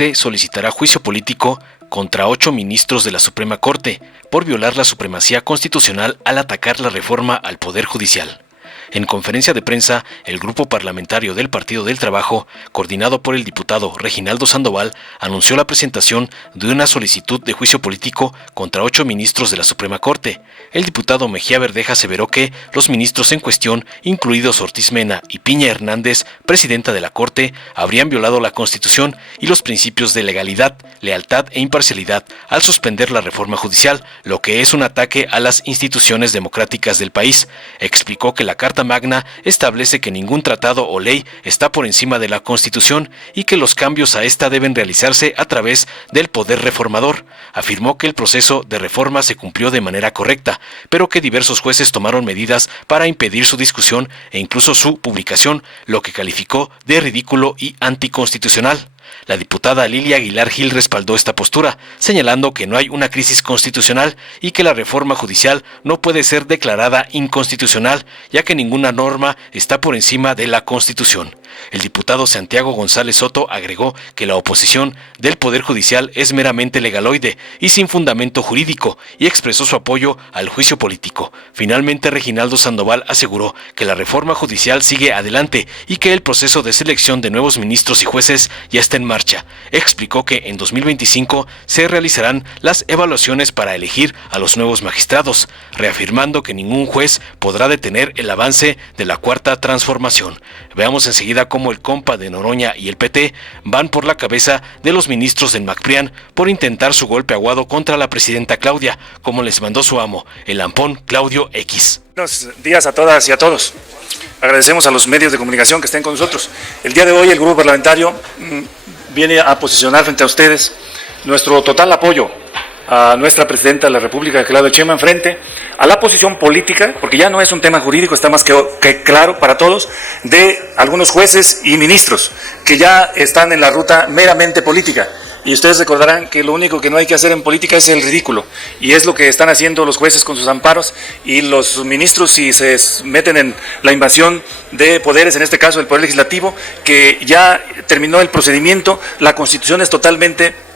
Corte solicitará juicio político contra 8 ministros de la Suprema Corte por violar la supremacía constitucional al atacar la reforma al Poder Judicial. En conferencia de prensa, el grupo parlamentario del Partido del Trabajo, coordinado por el diputado Reginaldo Sandoval, anunció la presentación de una solicitud de juicio político contra 8 ministros de la Suprema Corte. El diputado Mejía Verdeja aseveró que los ministros en cuestión, incluidos Ortiz Mena y Piña Hernández, presidenta de la Corte, habrían violado la Constitución y los principios de legalidad, lealtad e imparcialidad al suspender la reforma judicial, lo que es un ataque a las instituciones democráticas del país. Explicó que la Carta Magna establece que ningún tratado o ley está por encima de la Constitución y que los cambios a esta deben realizarse a través del poder reformador. Afirmó que el proceso de reforma se cumplió de manera correcta, pero que diversos jueces tomaron medidas para impedir su discusión e incluso su publicación, lo que calificó de ridículo y anticonstitucional. La diputada Lilia Aguilar Gil respaldó esta postura, señalando que no hay una crisis constitucional y que la reforma judicial no puede ser declarada inconstitucional, ya que ninguna norma está por encima de la Constitución. El diputado Santiago González Soto agregó que la oposición del Poder Judicial es meramente legaloide y sin fundamento jurídico, y expresó su apoyo al juicio político. Finalmente, Reginaldo Sandoval aseguró que la reforma judicial sigue adelante y que el proceso de selección de nuevos ministros y jueces ya está en marcha. Explicó que en 2025 se realizarán las evaluaciones para elegir a los nuevos magistrados, reafirmando que ningún juez podrá detener el avance de la Cuarta Transformación. Veamos enseguida cómo el compa de Noroña y el PT van por la cabeza de los ministros del MACPRIAN por intentar su golpe aguado contra la presidenta Claudia, como les mandó su amo, el lampón Claudio X. Buenos días a todas y a todos. Agradecemos a los medios de comunicación que estén con nosotros. El día de hoy el grupo parlamentario viene a posicionar frente a ustedes nuestro total apoyo a nuestra presidenta de la República, Claudia Sheinbaum, frente a la posición política, porque ya no es un tema jurídico, está más que claro para todos, de algunos jueces y ministros que ya están en la ruta meramente política. Y ustedes recordarán que lo único que no hay que hacer en política es el ridículo, y es lo que están haciendo los jueces con sus amparos, y los ministros si se meten en la invasión de poderes, en este caso el Poder Legislativo, que ya terminó el procedimiento, la Constitución es totalmente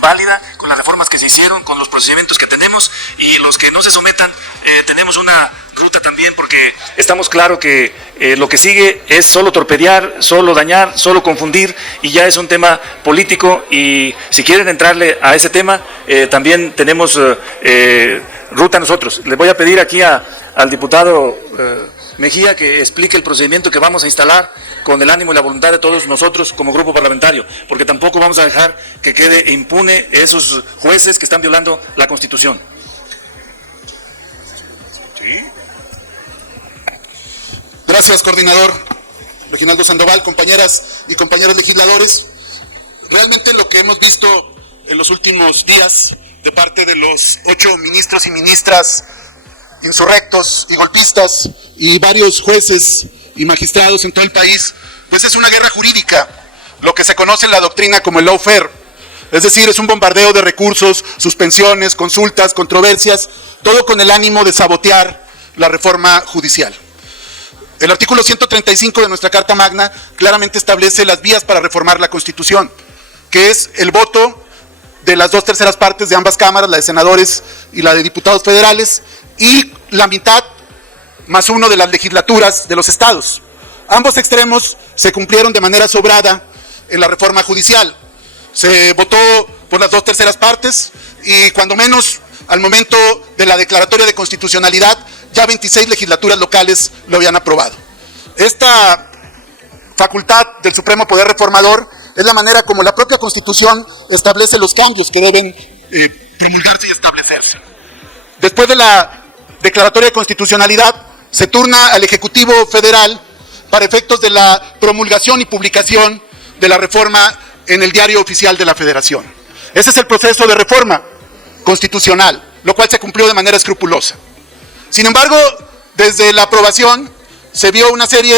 válida, con las reformas que se hicieron, con los procedimientos que tenemos, y los que no se sometan, tenemos una ruta también, porque estamos claros que lo que sigue es solo torpedear, solo dañar, solo confundir, y ya es un tema político, y si quieren entrarle a ese tema, también tenemos ruta nosotros. Le voy a pedir aquí al diputado Mejía que explique el procedimiento que vamos a instalar con el ánimo y la voluntad de todos nosotros como grupo parlamentario, porque tampoco vamos a dejar que quede impune esos jueces que están violando la Constitución. ¿Sí? Gracias, coordinador Reginaldo Sandoval, compañeras y compañeros legisladores. Realmente lo que hemos visto en los últimos días de parte de los 8 ministros y ministras insurrectos y golpistas y varios jueces y magistrados en todo el país, pues es una guerra jurídica, lo que se conoce en la doctrina como el lawfare, es decir, es un bombardeo de recursos, suspensiones, consultas, controversias, todo con el ánimo de sabotear la reforma judicial. El artículo 135 de nuestra Carta Magna claramente establece las vías para reformar la Constitución, que es el voto de las 2/3 partes de ambas cámaras, la de senadores y la de diputados federales, y la mitad más 1 de las legislaturas de los estados. Ambos extremos se cumplieron de manera sobrada en la reforma judicial. Se votó por las 2/3 partes y cuando menos al momento de la declaratoria de constitucionalidad ya 26 legislaturas locales lo habían aprobado. Esta facultad del Supremo Poder Reformador es la manera como la propia Constitución establece los cambios que deben promulgarse y establecerse. Después de la declaratoria de constitucionalidad, se turna al Ejecutivo Federal para efectos de la promulgación y publicación de la reforma en el Diario Oficial de la Federación. Ese es el proceso de reforma constitucional, lo cual se cumplió de manera escrupulosa. Sin embargo, desde la aprobación se vio una serie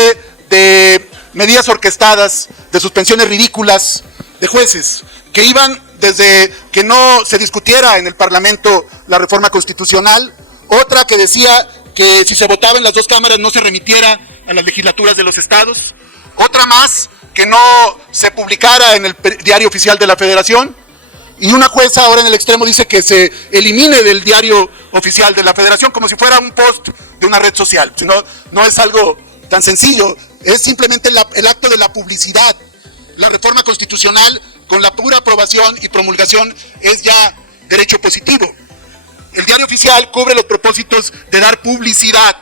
de medidas orquestadas, de suspensiones ridículas de jueces, que iban desde que no se discutiera en el Parlamento la reforma constitucional, otra que decía que si se votaba en las 2 cámaras no se remitiera a las legislaturas de los estados, otra más que no se publicara en el Diario Oficial de la Federación, y una jueza ahora en el extremo dice que se elimine del Diario Oficial de la Federación como si fuera un post de una red social. No es algo tan sencillo, es simplemente el acto de la publicidad. La reforma constitucional, con la pura aprobación y promulgación, es ya derecho positivo. El Diario Oficial cubre los propósitos de dar publicidad,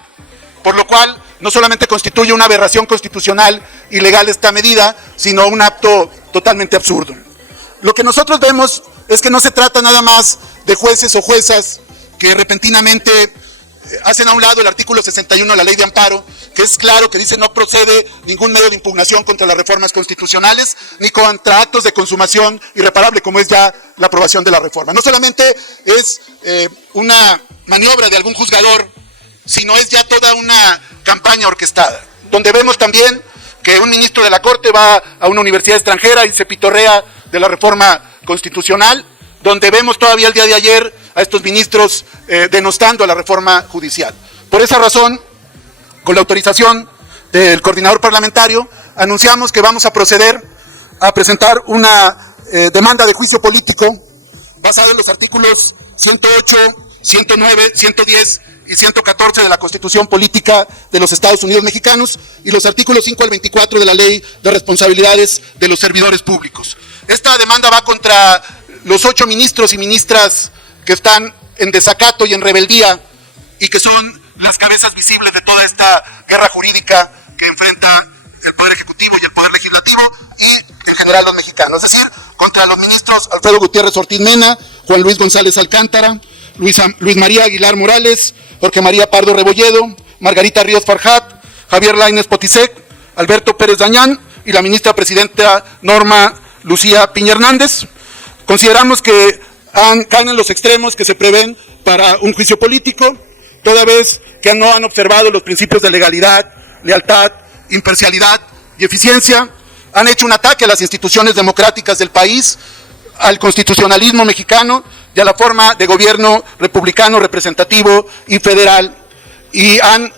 por lo cual no solamente constituye una aberración constitucional y legal esta medida, sino un acto totalmente absurdo. Lo que nosotros vemos es que no se trata nada más de jueces o juezas que repentinamente hacen a un lado el artículo 61 de la Ley de Amparo, que es claro que dice no procede ningún medio de impugnación contra las reformas constitucionales, ni contra actos de consumación irreparable, como es ya la aprobación de la reforma. No solamente es una maniobra de algún juzgador, sino es ya toda una campaña orquestada, donde vemos también que un ministro de la Corte va a una universidad extranjera y se pitorrea de la reforma constitucional, donde vemos todavía el día de ayer a estos ministros denostando a la reforma judicial. Por esa razón, con la autorización del coordinador parlamentario, anunciamos que vamos a proceder a presentar una demanda de juicio político basada en los artículos 108, 109, 110 y 114 de la Constitución Política de los Estados Unidos Mexicanos y los artículos 5 al 24 de la Ley de Responsabilidades de los Servidores Públicos. Esta demanda va contra los 8 ministros y ministras que están en desacato y en rebeldía y que son las cabezas visibles de toda esta guerra jurídica que enfrenta el Poder Ejecutivo y el Poder Legislativo y en general los mexicanos. Es decir, contra los ministros Alfredo Gutiérrez Ortiz Mena, Juan Luis González Alcántara, Luis María Aguilar Morales, Jorge María Pardo Rebolledo, Margarita Ríos Farjat, Javier Lainez Potisek, Alberto Pérez Dañán y la ministra presidenta Norma Lucía Piña Hernández. Consideramos que caen en los extremos que se prevén para un juicio político, toda vez que no han observado los principios de legalidad, lealtad, imparcialidad y eficiencia, han hecho un ataque a las instituciones democráticas del país, al constitucionalismo mexicano y a la forma de gobierno republicano, representativo y federal, y han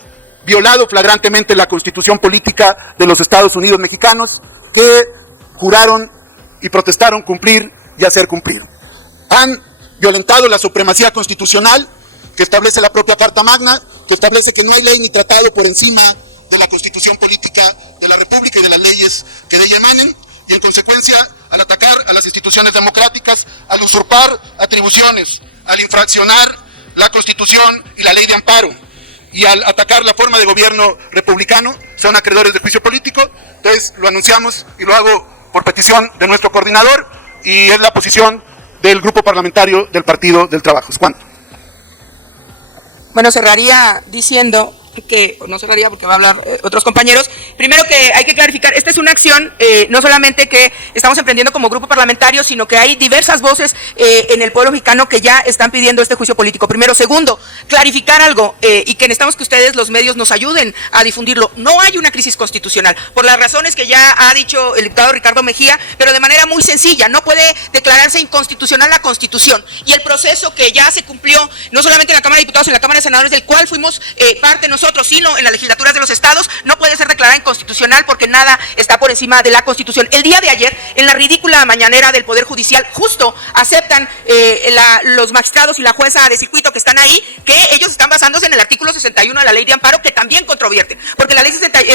violado flagrantemente la Constitución Política de los Estados Unidos Mexicanos, que juraron y protestaron cumplir y hacer cumplir. Han violentado la supremacía constitucional que establece la propia Carta Magna, que establece que no hay ley ni tratado por encima de la Constitución Política de la República y de las leyes que de ella emanen, y en consecuencia, al atacar a las instituciones democráticas, al usurpar atribuciones, al infraccionar la Constitución y la Ley de Amparo, y al atacar la forma de gobierno republicano, son acreedores de juicio político. Entonces lo anunciamos y lo hago por petición de nuestro coordinador, y es la posición del Grupo Parlamentario del Partido del Trabajo. Juan. Bueno, cerraría diciendo que, no cerraría porque va a hablar otros compañeros. Primero que hay que clarificar, esta es una acción no solamente que estamos emprendiendo como grupo parlamentario, sino que hay diversas voces en el pueblo mexicano que ya están pidiendo este juicio político. Primero. Segundo, clarificar algo y que necesitamos que ustedes, los medios, nos ayuden a difundirlo. No hay una crisis constitucional, por las razones que ya ha dicho el diputado Ricardo Mejía, pero de manera muy sencilla. No puede declararse inconstitucional la Constitución, y el proceso que ya se cumplió, no solamente en la Cámara de Diputados, en la Cámara de Senadores, del cual fuimos parte nosotros, sino en las legislaturas de los estados, no puede ser declarada inconstitucional porque nada está por encima de la Constitución. El día de ayer, en la ridícula mañanera del Poder Judicial, justo aceptan los magistrados y la jueza de circuito que están ahí, que ellos están basándose en el artículo 61 de la Ley de Amparo, que también controvierten, porque el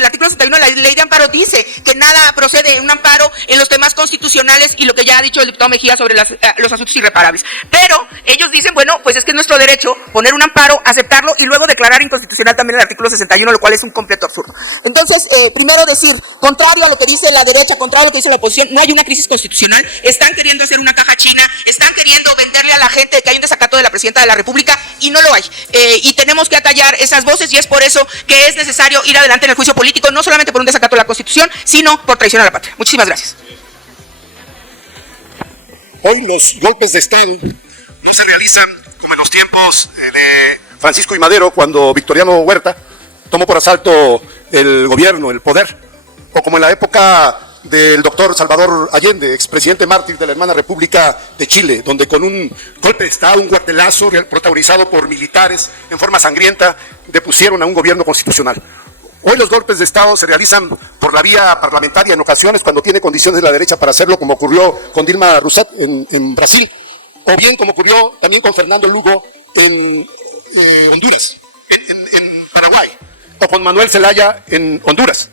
artículo 61 de la Ley de Amparo dice que nada procede en un amparo en los temas constitucionales, y lo que ya ha dicho el diputado Mejía sobre los asuntos irreparables. Pero ellos dicen, bueno, pues es que es nuestro derecho poner un amparo, aceptarlo y luego declarar inconstitucional también el artículo 61, lo cual es un completo absurdo. Entonces, primero decir, contrario a lo que dice la derecha, contrario a lo que dice la oposición, no hay una crisis constitucional. Están queriendo hacer una caja china, están queriendo venderle a la gente que hay un desacato de la presidenta de la República, y no lo hay. Y tenemos que acallar esas voces, y es por eso que es necesario ir adelante en el juicio político, no solamente por un desacato de la Constitución, sino por traición a la patria. Muchísimas gracias. Hoy los golpes de Estado no se realizan como en los tiempos de Francisco I. Madero, cuando Victoriano Huerta tomó por asalto el gobierno, el poder, o como en la época del doctor Salvador Allende, expresidente mártir de la hermana República de Chile, donde con un golpe de Estado, un cuartelazo protagonizado por militares en forma sangrienta, depusieron a un gobierno constitucional. Hoy los golpes de Estado se realizan por la vía parlamentaria en ocasiones cuando tiene condiciones la derecha para hacerlo, como ocurrió con Dilma Rousseff en Brasil, o bien como ocurrió también con Fernando Lugo en Honduras, en Paraguay, o con Manuel Zelaya en Honduras.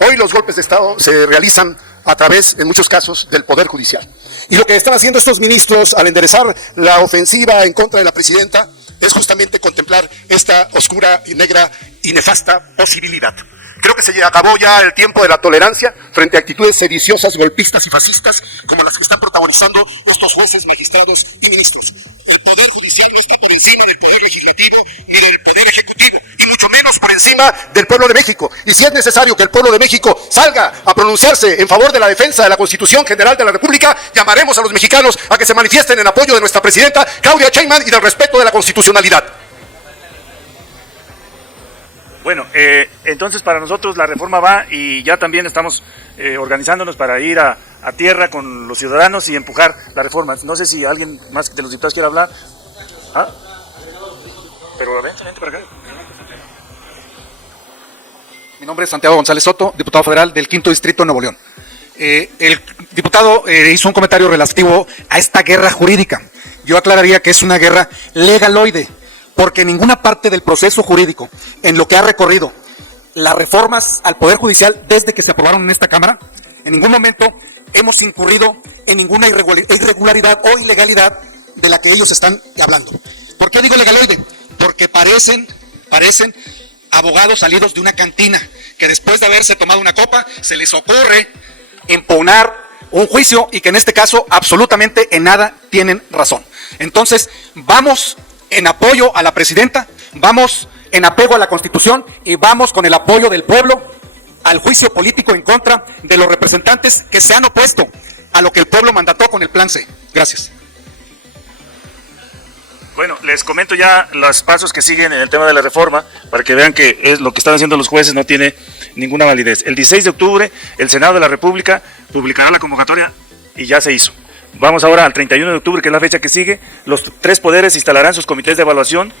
Hoy los golpes de Estado se realizan a través, en muchos casos, del Poder Judicial. Y lo que están haciendo estos ministros al enderezar la ofensiva en contra de la presidenta es justamente contemplar esta oscura y negra y nefasta posibilidad. Creo que se acabó ya el tiempo de la tolerancia frente a actitudes sediciosas, golpistas y fascistas como las que están protagonizando estos jueces, magistrados y ministros. El Poder Judicial no está por encima del Poder Legislativo ni del Poder Ejecutivo, y mucho menos por encima del pueblo de México. Y si es necesario que el pueblo de México salga a pronunciarse en favor de la defensa de la Constitución General de la República, llamaremos a los mexicanos a que se manifiesten en apoyo de nuestra presidenta Claudia Sheinbaum y del respeto de la constitucionalidad. Bueno, entonces para nosotros la reforma va y ya también estamos organizándonos para ir a tierra con los ciudadanos y empujar la reforma. No sé si alguien más de los diputados quiere hablar. ¿Ah? Pero vente para acá. Mi nombre es Santiago González Soto, diputado federal del 5º Distrito de Nuevo León. El diputado hizo un comentario relativo a esta guerra jurídica. Yo aclararía que es una guerra legaloide, porque en ninguna parte del proceso jurídico, en lo que ha recorrido las reformas al Poder Judicial desde que se aprobaron en esta Cámara, en ningún momento hemos incurrido en ninguna irregularidad o ilegalidad de la que ellos están hablando. ¿Por qué digo legaloide? Porque parecen abogados salidos de una cantina, que después de haberse tomado una copa, se les ocurre impugnar un juicio y que en este caso absolutamente en nada tienen razón. Entonces, vamos en apoyo a la presidenta, vamos en apego a la Constitución y vamos con el apoyo del pueblo al juicio político en contra de los representantes que se han opuesto a lo que el pueblo mandató con el Plan C. Gracias. Bueno, les comento ya los pasos que siguen en el tema de la reforma para que vean que es lo que están haciendo los jueces no tiene ninguna validez. El 16 de octubre el Senado de la República publicará la convocatoria y ya se hizo. Vamos ahora al 31 de octubre, que es la fecha que sigue. Los 3 poderes instalarán sus comités de evaluación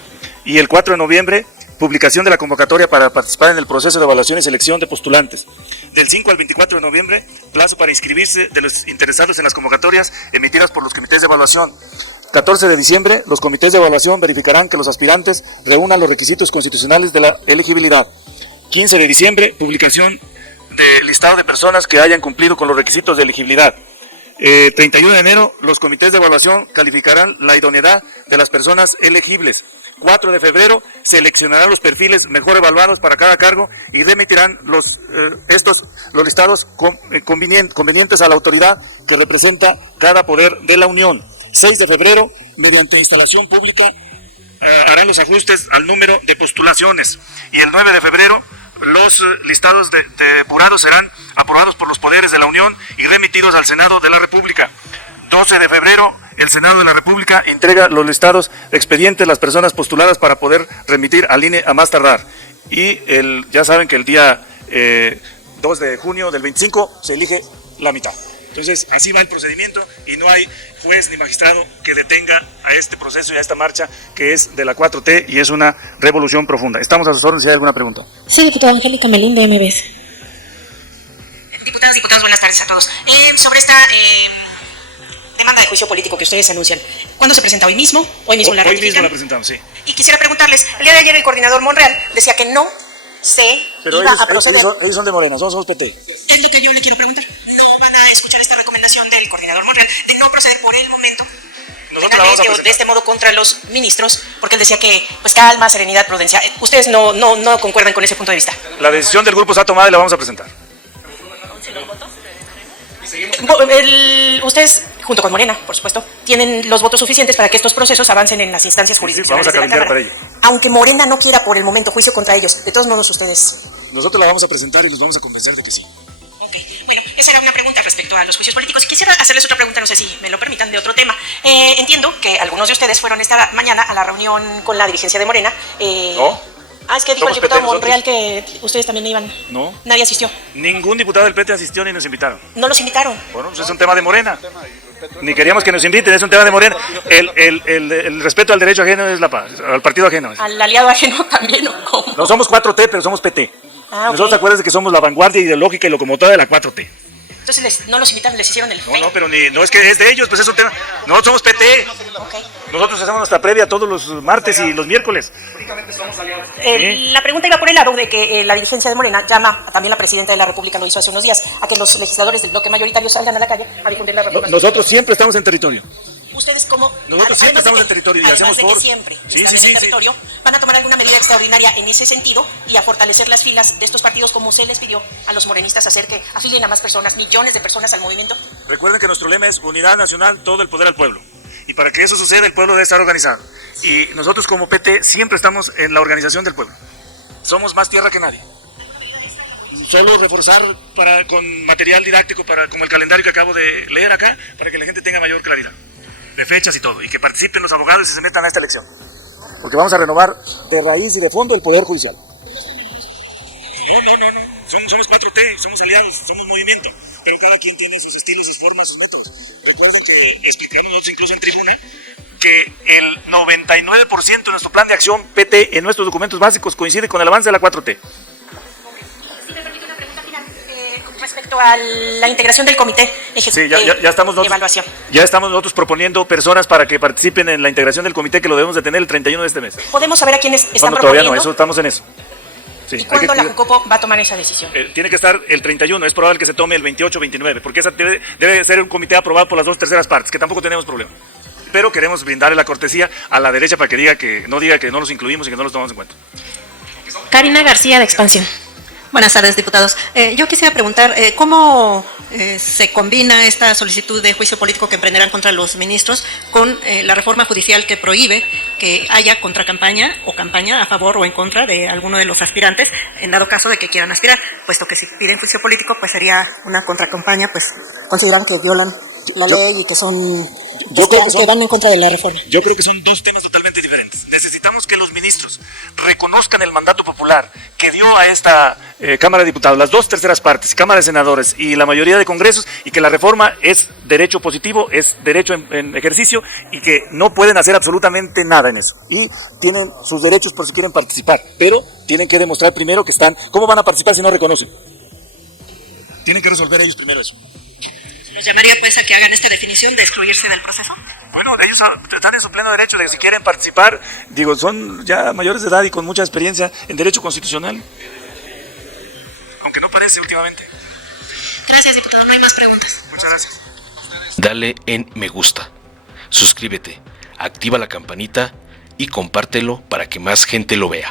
y el 4 de noviembre, publicación de la convocatoria para participar en el proceso de evaluación y selección de postulantes. Del 5 al 24 de noviembre, plazo para inscribirse de los interesados en las convocatorias emitidas por los comités de evaluación. 14 de diciembre, los comités de evaluación verificarán que los aspirantes reúnan los requisitos constitucionales de la elegibilidad. 15 de diciembre, publicación del listado de personas que hayan cumplido con los requisitos de elegibilidad. 31 de enero, los comités de evaluación calificarán la idoneidad de las personas elegibles. 4 de febrero, seleccionarán los perfiles mejor evaluados para cada cargo y remitirán los listados convenientes a la autoridad que representa cada poder de la Unión. 6 de febrero, mediante instalación pública, harán los ajustes al número de postulaciones. Y el 9 de febrero, los listados de jurados serán aprobados por los poderes de la Unión y remitidos al Senado de la República. 12 de febrero, el Senado de la República entrega los listados de expedientes de las personas postuladas para poder remitir al INE a más tardar. Y ya saben que el día 2 de junio del 25 se elige la mitad. Entonces, así va el procedimiento y no hay juez ni magistrado que detenga a este proceso y a esta marcha que es de la 4T y es una revolución profunda. Estamos a sus órdenes si hay alguna pregunta. Sí, diputada Angélica Melín, de MBS. Diputados, buenas tardes a todos. Sobre esta demanda de juicio político que ustedes anuncian, ¿cuándo se presenta? ¿Hoy mismo? Hoy mismo la ratifican. Hoy mismo la presentamos, sí. Y quisiera preguntarles, el día de ayer el coordinador Monreal decía que no se iba a proceder. Ellos son de Morena, somos PT. Es lo que yo le quiero preguntar. ¿No van a escuchar esta recomendación del coordinador Monreal de no proceder por el momento? De este modo contra los ministros, porque él decía que, pues, calma, serenidad, prudencia. Ustedes no concuerdan con ese punto de vista. La decisión del grupo está tomada y la vamos a presentar. Ustedes, junto con Morena, por supuesto, tienen los votos suficientes para que estos procesos avancen en las instancias jurisdiccionales. Vamos a calificar para ello. Aunque Morena no quiera por el momento juicio contra ellos, de todos modos ustedes. Nosotros la vamos a presentar y los vamos a convencer de que sí. Ok, bueno, esa era una pregunta respecto a los juicios políticos. Y quisiera hacerles otra pregunta, no sé si me lo permitan, de otro tema. Entiendo que algunos de ustedes fueron esta mañana a la reunión con la dirigencia de Morena. ¿No? Es que dijo el diputado Monreal que ustedes también iban. No. Nadie asistió. Ningún diputado del PT asistió ni nos invitaron. No los invitaron. Bueno, pues es un tema de Morena. Ni queríamos que nos inviten, es un tema de Morena. El respeto al derecho ajeno es la paz, al partido ajeno. ¿Al aliado ajeno también o cómo? No somos 4T, pero somos PT. Ah, ok. Nosotros acuérdense que somos la vanguardia ideológica y locomotora de la 4T. Entonces no los invitaron, les hicieron el feo. No, pero no es que es de ellos, pues es un tema. Nosotros somos PT. Ok. Nosotros hacemos nuestra previa todos los martes y los miércoles. Sí. La pregunta iba por el lado de que la dirigencia de Morena llama, también la presidenta de la República lo hizo hace unos días, a que los legisladores del bloque mayoritario salgan a la calle a difundir la reforma. Nosotros siempre estamos en territorio. ¿Ustedes cómo? Nosotros siempre estamos en territorio y hacemos por. por. Siempre Sí, están sí, en el sí, territorio, van a tomar alguna medida extraordinaria en ese sentido y a fortalecer las filas de estos partidos como se les pidió a los morenistas hacer que afilien a más personas, millones de personas al movimiento. Recuerden que nuestro lema es unidad nacional, todo el poder al pueblo. Y para que eso suceda, el pueblo debe estar organizado. Y nosotros como PT siempre estamos en la organización del pueblo. Somos más tierra que nadie. Solo reforzar con material didáctico como el calendario que acabo de leer acá, para que la gente tenga mayor claridad de fechas y todo, y que participen los abogados y se metan a esta elección. Porque vamos a renovar de raíz y de fondo el Poder Judicial. No. Somos 4T, somos aliados, somos movimiento, pero cada quien tiene sus estilos, sus formas, sus métodos. Recuerden que explicamos nosotros incluso en tribuna que el 99% de nuestro plan de acción PT en nuestros documentos básicos coincide con el avance de la 4T. Respecto a la integración del comité ejecutivo ya estamos de evaluación. Ya estamos nosotros proponiendo personas para que participen en la integración del comité, que lo debemos de tener el 31 de este mes. ¿Podemos saber a quiénes están Todavía proponiendo? no, estamos en eso. Sí, ¿Y cuándo la Jucopo va a tomar esa decisión? Tiene que estar el 31, es probable que se tome el 28 o 29, porque esa debe ser un comité aprobado por las 2/3 partes, que tampoco tenemos problema. Pero queremos brindarle la cortesía a la derecha para que diga que no los incluimos y que no los tomamos en cuenta. Karina García, de Expansión. Buenas tardes, diputados. Yo quisiera preguntar, ¿cómo se combina esta solicitud de juicio político que emprenderán contra los ministros con la reforma judicial que prohíbe que haya contracampaña o campaña a favor o en contra de alguno de los aspirantes, en dado caso de que quieran aspirar? Puesto que si piden juicio político, pues sería una contracampaña, pues consideran que violan la ley y que que van en contra de la reforma. Yo creo que son dos temas totalmente diferentes. Necesitamos que los ministros reconozcan el mandato popular que dio a esta Cámara de Diputados, las 2/3 partes, Cámara de Senadores y la mayoría de congresos, y que la reforma es derecho positivo, es derecho en ejercicio, y que no pueden hacer absolutamente nada en eso. Y tienen sus derechos por si quieren participar, pero tienen que demostrar primero que están. ¿Cómo van a participar si no reconocen? Tienen que resolver ellos primero eso. ¿Los llamaría pues a que hagan esta definición de excluirse del proceso? Bueno, ellos están en su pleno derecho de que si quieren participar, son ya mayores de edad y con mucha experiencia en derecho constitucional. Aunque no parece últimamente. Gracias, diputado. No hay más preguntas. Muchas gracias. Dale en me gusta, suscríbete, activa la campanita y compártelo para que más gente lo vea.